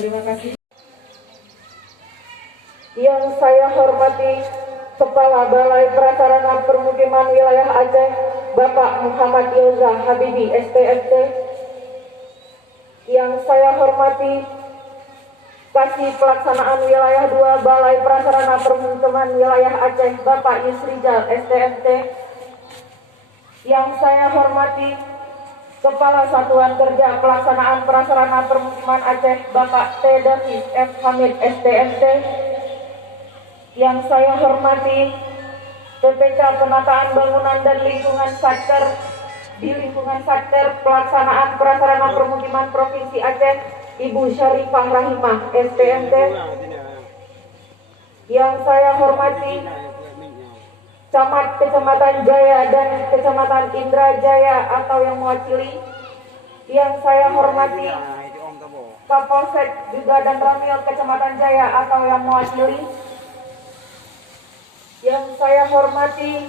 Terima kasih. Yang saya hormati Kepala Balai Prasarana Permukiman Wilayah Aceh, Bapak Muhammad Ilza Habibi, STMT. Yang saya hormati Kasih Pelaksanaan Wilayah 2 Balai Prasarana Permukiman Wilayah Aceh, Bapak Yusrijal, STMT. Yang saya hormati Kepala Satuan Kerja Pelaksanaan Prasarana Permukiman Aceh, Bapak T. Davis F. Hamid, STMT. Yang saya hormati PPK Penataan Bangunan dan Lingkungan Satker di lingkungan Satker Pelaksanaan Prasarana Permukiman Provinsi Aceh, Ibu Syarifah Rahimah, STMT. Yang saya hormati Camat Kecamatan Jaya dan Kecamatan Indrajaya atau yang mewakili. Yang saya hormati Kapolsek juga dan Ramil Kecamatan Jaya atau yang mewakili. Yang saya hormati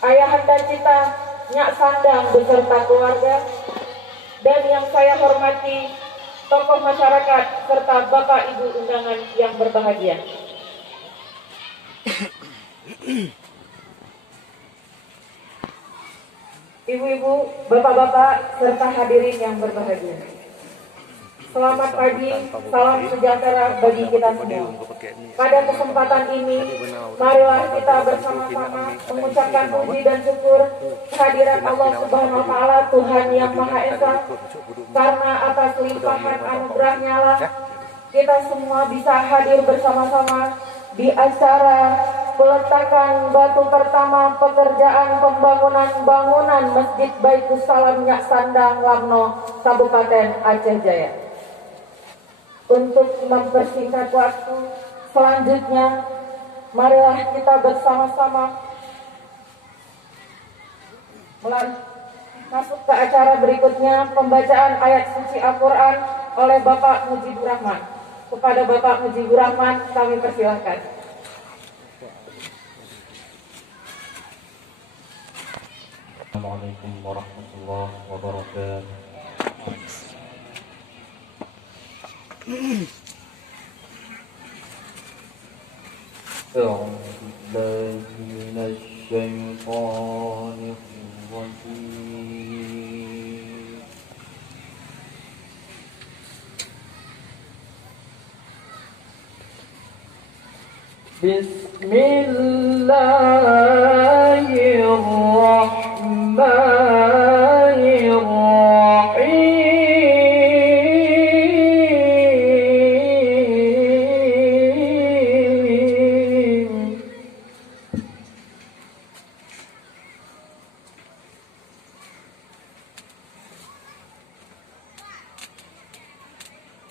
Ayahanda kita Nyak Sandang beserta keluarga. Dan yang saya hormati tokoh masyarakat serta Bapak Ibu undangan yang berbahagia. Ibu-ibu, bapak-bapak, serta hadirin yang berbahagia. Selamat pagi, salam sejahtera bagi kita semua. Pada kesempatan ini, marilah kita bersama-sama mengucapkan puji dan syukur kehadiran Allah Subhanahu wa Ta'ala, Tuhan yang Maha Esa, karena atas limpahan anugerahnya lah kita semua bisa hadir bersama-sama di acara peletakan batu pertama pekerjaan pembangunan bangunan Masjid Baitus Salam Nyak Sandang Lamno, Kabupaten Aceh Jaya. Untuk mempersingkat waktu, selanjutnya marilah kita bersama-sama masuk ke acara berikutnya, pembacaan ayat suci Al-Quran oleh Bapak Mujibur Rahman. Kepada Bapak Mujibur Rahman kami persilahkan. Assalamualaikum warahmatullahi wabarakatuh. أعوذ بالله من الشيطان الرجيم. بسم الله الرحمن الرحيم.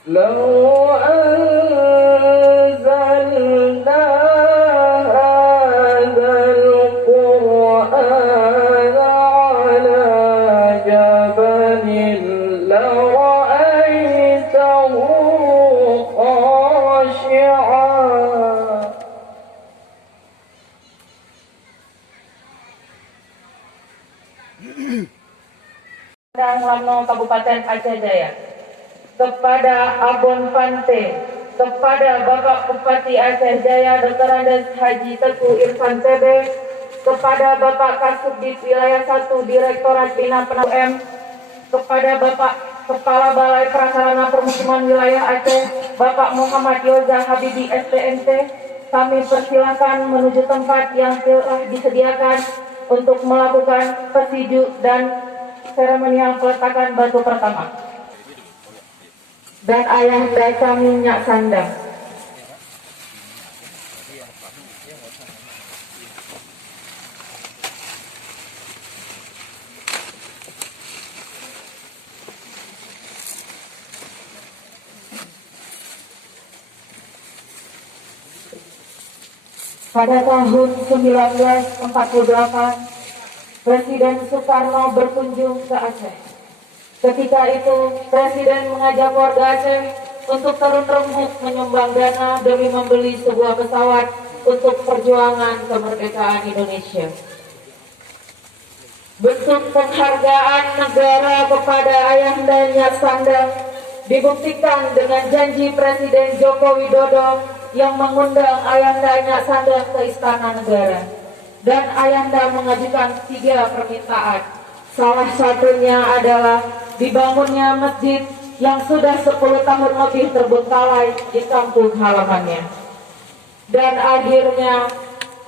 لو أنزلنا هذا القرآن على جبل لرأيته خاشعا Lamno, Kabupaten Aceh Jaya. Kepada Abon Pante, kepada Bapak Bupati Aceh Jaya Dr. Andes Haji Teguh Irfan TB, kepada Bapak Kasubdit Wilayah 1 Direktorat Bina Penataan, kepada Bapak Kepala Balai Prasarana Permukiman Wilayah Aceh, Bapak Muhammad Ilza Habibi STMT, kami persilakan menuju tempat yang telah disediakan untuk melakukan pesiju dan seremonial peletakan batu pertama. Dan ayahanda kami Nyak Sandang. Pada tahun 1948, Presiden Soekarno berkunjung ke Aceh. Ketika itu, Presiden mengajak warga Aceh untuk turun rembuk menyumbang dana demi membeli sebuah pesawat untuk perjuangan kemerdekaan Indonesia. Bentuk penghargaan negara kepada ayahanda Nyak Sandang dibuktikan dengan janji Presiden Joko Widodo yang mengundang Ayahanda Nyak Sandang ke Istana Negara. Dan Ayahanda mengajukan 3 permintaan. Salah satunya adalah dibangunnya masjid yang sudah 10 tahun lebih terbengkalai di kampung halamannya. Dan akhirnya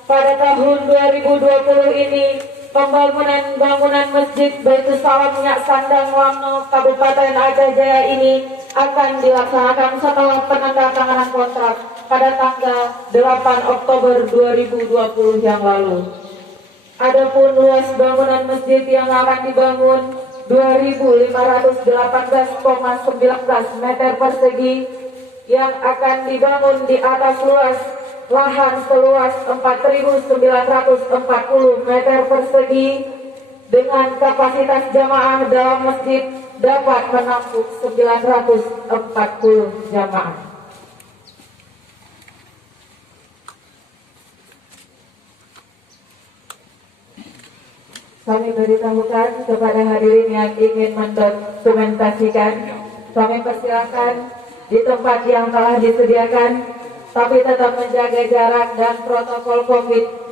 pada tahun 2020 ini bangunan masjid Baitus Salam Nyak Sandang Wamno Kabupaten Aceh Jaya ini akan dilaksanakan setelah penandatanganan kontrak pada tanggal 8 Oktober 2020 yang lalu. Adapun luas bangunan masjid yang akan dibangun 2.518,19 meter persegi yang akan dibangun di atas luas lahan seluas 4.940 meter persegi dengan kapasitas jamaah dalam masjid dapat menampung 940 jamaah. Kami beritahukan kepada hadirin yang ingin mendokumentasikan, kami persilakan di tempat yang telah disediakan, tapi tetap menjaga jarak dan protokol COVID.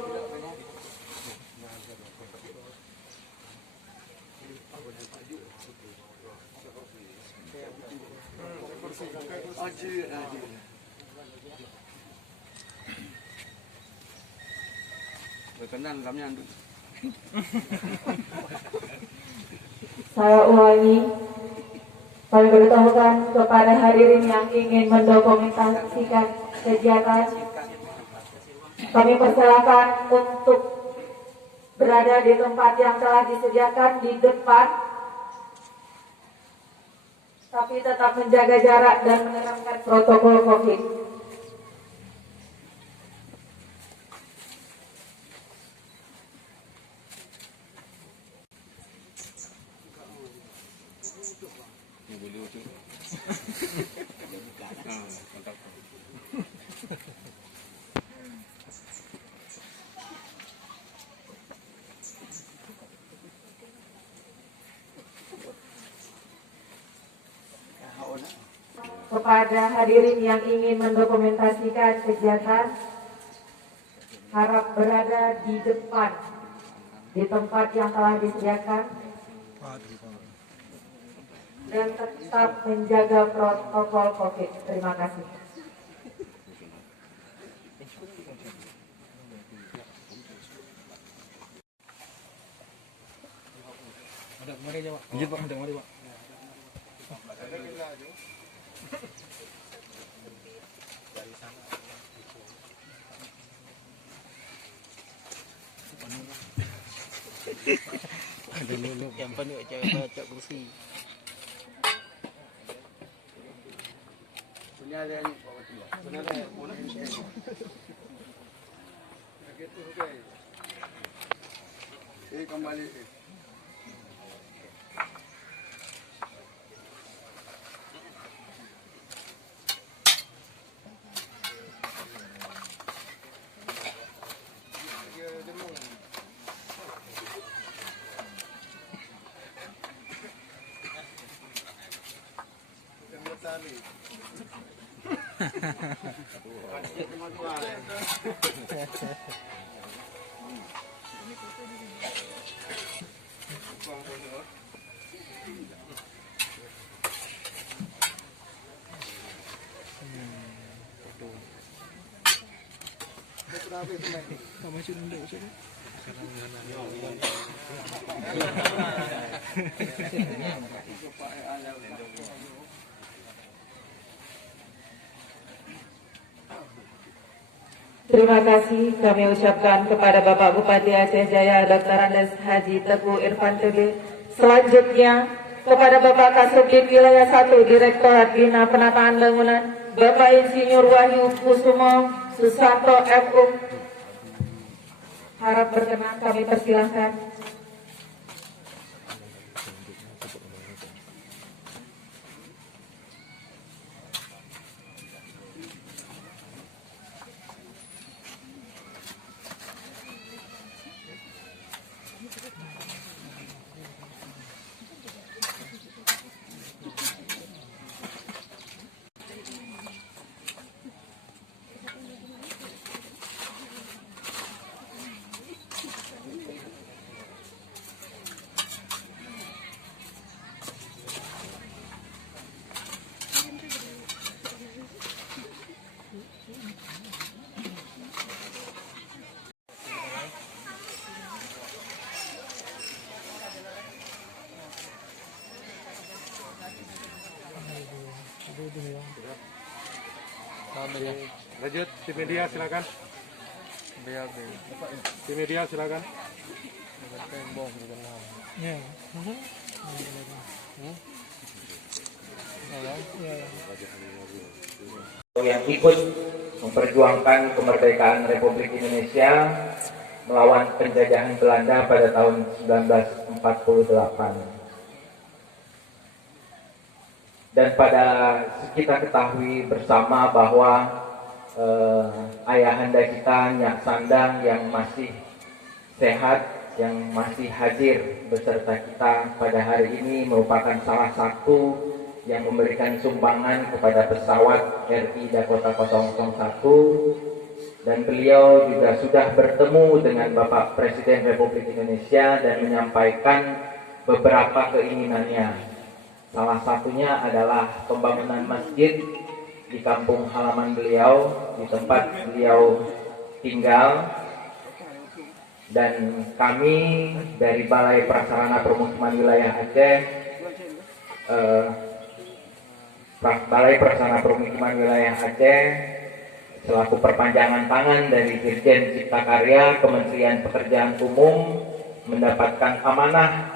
Berkenan kami anduk. Saya ulangi, kami beritahukan kepada hadirin yang ingin mendokumentasikan kegiatan, kami persilakan untuk berada di tempat yang telah disediakan di depan, tapi tetap menjaga jarak dan menerapkan protokol COVID. Kepada hadirin yang ingin mendokumentasikan kegiatan, harap berada di depan, di tempat yang telah disediakan, dan tetap menjaga protokol COVID. Terima kasih. Ada kemari aja, Pak. Lanjut, Pak. Ada kemari, Pak. Yang penuh baca kursi. Punya ada ini. Punya ada. Ini kembali. Terima kasih kami ucapkan kepada Bapak Bupati Aceh Jaya Dr. Andes Haji Teguh Irfan TB. Selanjutnya kepada Bapak Kasubdit Wilayah 1 Direktorat Bina Penataan Bangunan Bapak Insinyur Wahyu Kusumo Susanto FU. Harap berkenan kami persilahkan. Lanjut, tim media silakan. Tim media silakan. Yang ikut memperjuangkan kemerdekaan Republik Indonesia melawan penjajahan Belanda pada tahun 1948. Dan kita ketahui bersama bahwa ayahanda kita Nyak Sandang yang masih sehat, yang masih hadir beserta kita pada hari ini merupakan salah satu yang memberikan sumbangan kepada pesawat RI Dakota 001, dan beliau juga sudah bertemu dengan Bapak Presiden Republik Indonesia dan menyampaikan beberapa keinginannya. Salah satunya adalah pembangunan masjid di kampung halaman beliau, di tempat beliau tinggal. Dan kami dari Balai Prasarana Permukiman Wilayah Aceh, Balai Prasarana Permukiman Wilayah Aceh selaku perpanjangan tangan dari Dirjen Cipta Karya Kementerian Pekerjaan Umum mendapatkan amanah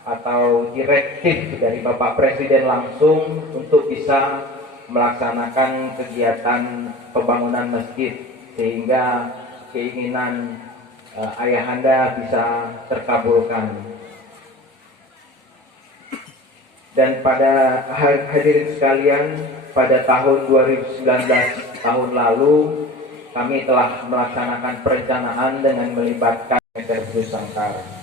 atau direktif dari Bapak Presiden langsung untuk bisa melaksanakan kegiatan pembangunan masjid, sehingga keinginan ayahanda bisa terkabulkan. Dan pada hadirin sekalian, pada tahun 2019 tahun lalu kami telah melaksanakan perencanaan dengan melibatkan meter Nusantara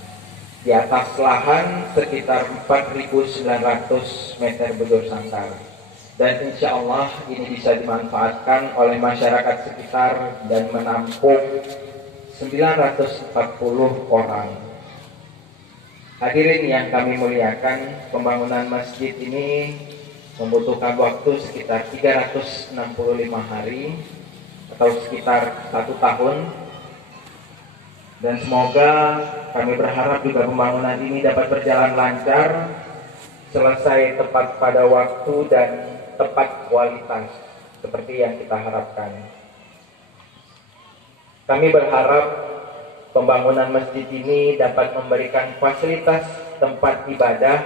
di atas lahan sekitar 4.900 meter Nusantara, dan insya Allah ini bisa dimanfaatkan oleh masyarakat sekitar dan menampung 940 orang. Hadirin yang kami muliakan, pembangunan masjid ini membutuhkan waktu sekitar 365 hari atau sekitar 1 tahun, dan semoga kami berharap juga pembangunan ini dapat berjalan lancar, selesai tepat pada waktu dan tepat kualitas seperti yang kita harapkan. Kami berharap pembangunan masjid ini dapat memberikan fasilitas tempat ibadah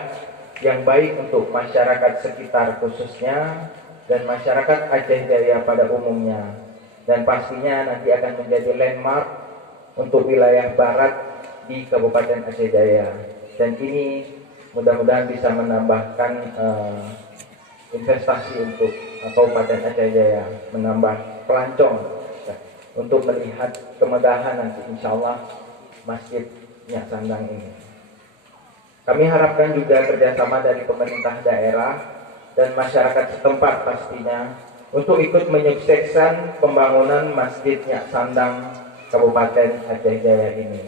yang baik untuk masyarakat sekitar khususnya dan masyarakat Aceh Jaya pada umumnya, dan pastinya nanti akan menjadi landmark untuk wilayah barat di Kabupaten Aceh Jaya. Dan ini mudah-mudahan bisa menambahkan investasi untuk Kabupaten Aceh Jaya, menambah pelancong untuk melihat kemegahan nanti insya Allah Masjid Nyak Sandang ini. Kami harapkan juga kerjasama dari pemerintah daerah dan masyarakat setempat pastinya untuk ikut menyukseskan pembangunan Masjid Nyak Sandang Kabupaten Aceh Jaya ini.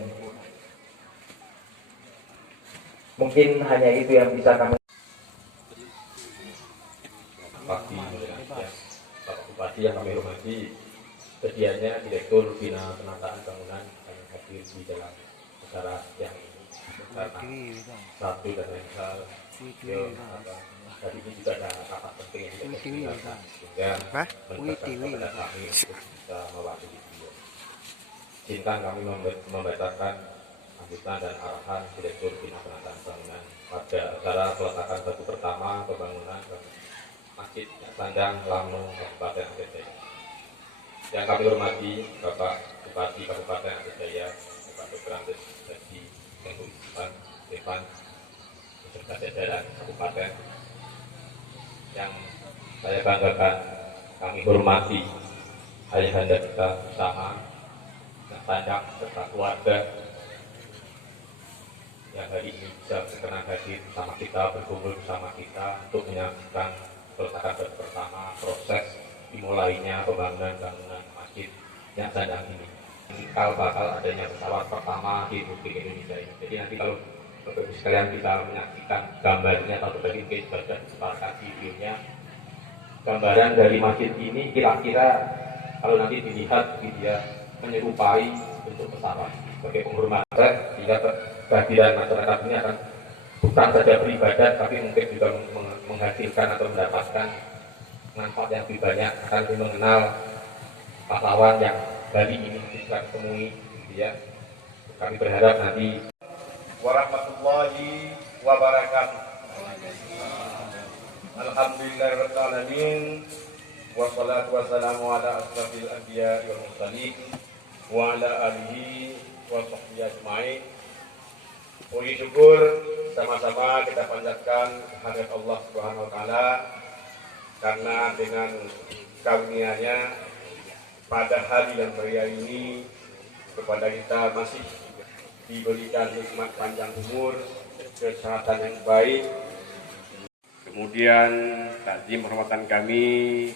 Mungkin hanya itu yang bisa kami. Bapak Bupati yang kami hormati, sedianya Direktur Bina Penataan Bangunan yang hadir di dalam acara yang ini karena satu dan lain hal tadi ini juga ada rapat penting yang tidak ditinggalkan, sehingga menetapkan kepada kami untuk bisa mewakili beliau. Izinkan kami membacakan sambutan dan arahan Direktur Bina Penataan Bangunan pada acara peletakan batu pertama pembangunan Masjid Nyak Sandang Lango Kabupaten Aceh Jaya. Yang kami hormati Bapak Bupati Kabupaten Aceh Jaya, Bapak Dr. Andes Haji Tengku Stefan, beserta jajaran kabupaten. Yang saya banggakan, kami hormati ayahanda kita bersama, Nyak Sandang serta keluarga yang hari ini bisa berkenan hadir bersama kita, berkumpul bersama kita untuk menyaksikan peletakan batu pertama proses dimulainya pembangunan Masjid Nyak Sandang ini. Bakal adanya pesawat pertama di Republik Indonesia ini. Jadi nanti kalau Bapak Ibu sekalian bisa menyaksikan gambarnya atau tadi mungkin sudah disebarkan videonya, gambaran dari masjid ini kira-kira kalau nanti dilihat dia menyerupai bentuk pesawat sebagai penghormatan, sehingga kehadiran masyarakat ini akan bukan saja beribadat tapi mungkin juga menghasilkan atau mendapatkan manfaat yang lebih banyak, akan lebih mengenal pahlawan yang Bali ini kita temui, gitu ya. Kami berharap nanti warahmatullahi wabarakatuh. Alhamdulillahirrahmanirrahim. Wassalatu wassalamu ala asrafil anbiya wal mursalin wa ala alihi wa sahbihi ajma'in. Puji syukur sama-sama kita panjatkan kehadirat Allah Subhanahu wa taala karena dengan karunia-Nya pada hari yang mulia ini kepada kita masih diberikan nikmat panjang umur, kesehatan yang baik. Kemudian takzim hormatan kami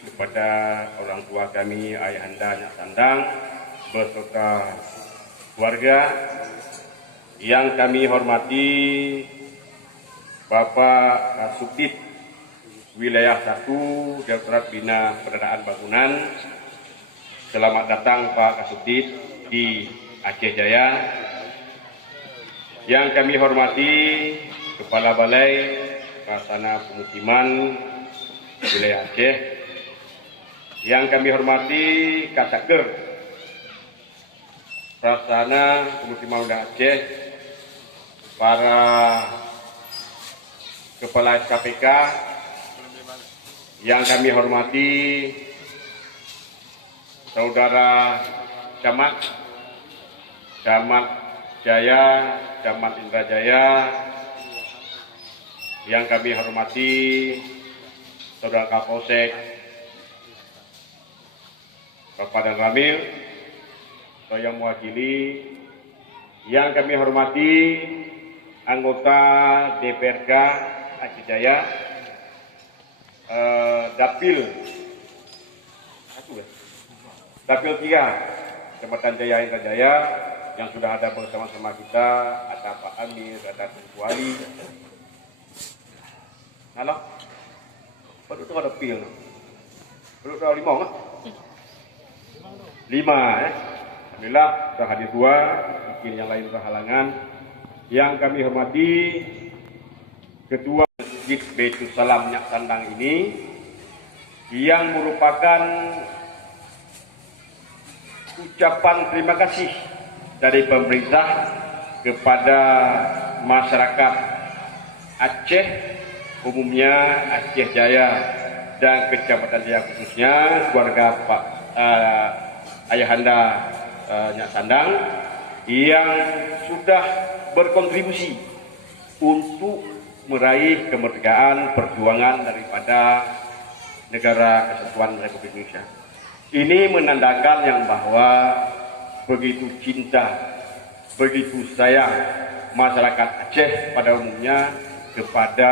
kepada orang tua kami, Ayahanda Nyak Sandang beserta keluarga. Yang kami hormati Bapak Kasubdit Wilayah 1 Direktorat Bina Pendanaan Bangunan. Selamat datang Pak Kasubdit di Aceh Jaya. Yang kami hormati Kepala Balai Pelaksana Pemukiman Wilayah Aceh. Yang kami hormati Kasatker Pelaksana Pemukiman Wilayah Aceh, para Kepala SKPK. Yang kami hormati Saudara Camat Jaya, Camat Indrajaya. Yang kami hormati Saudara Kapolsek Bapak dan Ramil, saya mewakili. Yang kami hormati anggota DPRK Aceh Jaya, Dapil 3 Kecamatan Jaya Indrajaya, yang sudah ada bersama-sama kita, ada Pak Amir, ada Tuan Wali. Halo, baru itu ada pil, baru ada 5 nggak? 5 ya. Alhamdulillah sudah hadir 2, mungkin yang lain berhalangan. Yang kami hormati Ketua Masjid Baitul Salam Nyak Sandang ini, yang merupakan ucapan terima kasih dari pemerintah kepada masyarakat Aceh umumnya, Aceh Jaya dan Kecamatan Jaya khususnya, keluarga Pak Ayahanda Nyak Sandang yang sudah berkontribusi untuk meraih kemerdekaan perjuangan daripada negara Kesatuan Republik Indonesia. Ini menandakan yang bahwa begitu cinta, begitu sayang masyarakat Aceh pada umumnya kepada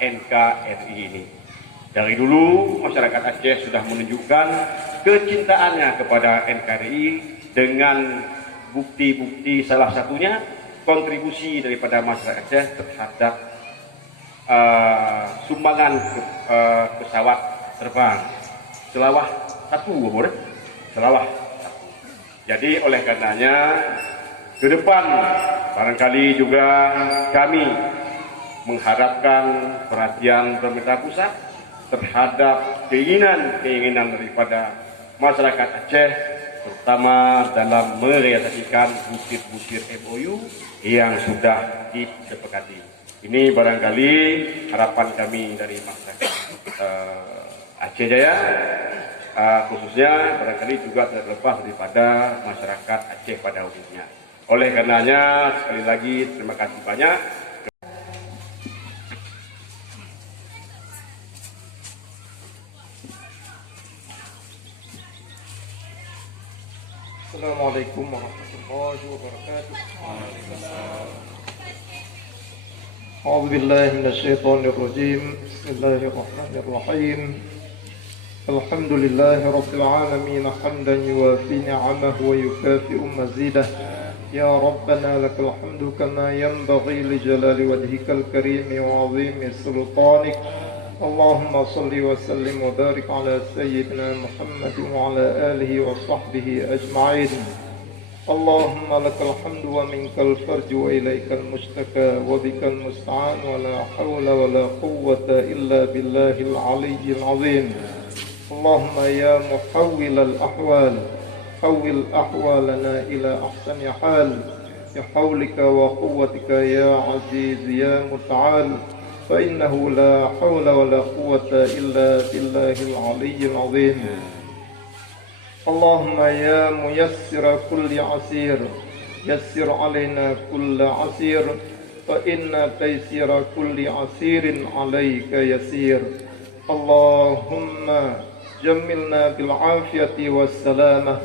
NKRI ini. Dari dulu masyarakat Aceh sudah menunjukkan kecintaannya kepada NKRI dengan bukti-bukti, salah satunya kontribusi daripada masyarakat Aceh terhadap sumbangan pesawat terbang Selawah 1, Selawah 1. Jadi oleh karenanya ke depan barangkali juga kami mengharapkan perhatian pemerintah pusat terhadap keinginan daripada masyarakat Aceh, terutama dalam merealisasikan butir-butir MOU yang sudah disepakati. Ini barangkali harapan kami dari masyarakat Aceh Jaya, khususnya barangkali juga terlepas daripada masyarakat Aceh pada umumnya. Oleh karenanya sekali lagi terima kasih banyak. Assalamualaikum warahmatullahi wabarakatuh. A'udzu billahi minasyaitonir rajim. Bismillahirrahmanirrahim. Alhamdulillahi rabbil alamin hamdan yuwafi ni'amahu wa yukafi'u mazidah. Ya Rabbana lakal hamdu kama yanbaghi li jalali wajhikal karim wa 'azimi sultanik. Allahumma salli wa sallim wa barik ala sayyidina Muhammad wa ala alihi wa sahbihi ajma'in. Allahumma lakal hamdu wa minkal farju wa ilaikal mustaka wa bikal musta'an wa la hawla wa la quwwata illa billahil aliyyil azim. اللهم يا محول الأحوال حول أحوالنا إلى أحسن حال بحولك وقوتك يا عزيز يا متعال فإنه لا حول ولا قوة إلا بالله العلي العظيم. اللهم يا ميسر كل عسير يسر علينا كل عسير فإن تيسير كل عسير عليك يسير. اللهم جملنا بالعافية والسلامة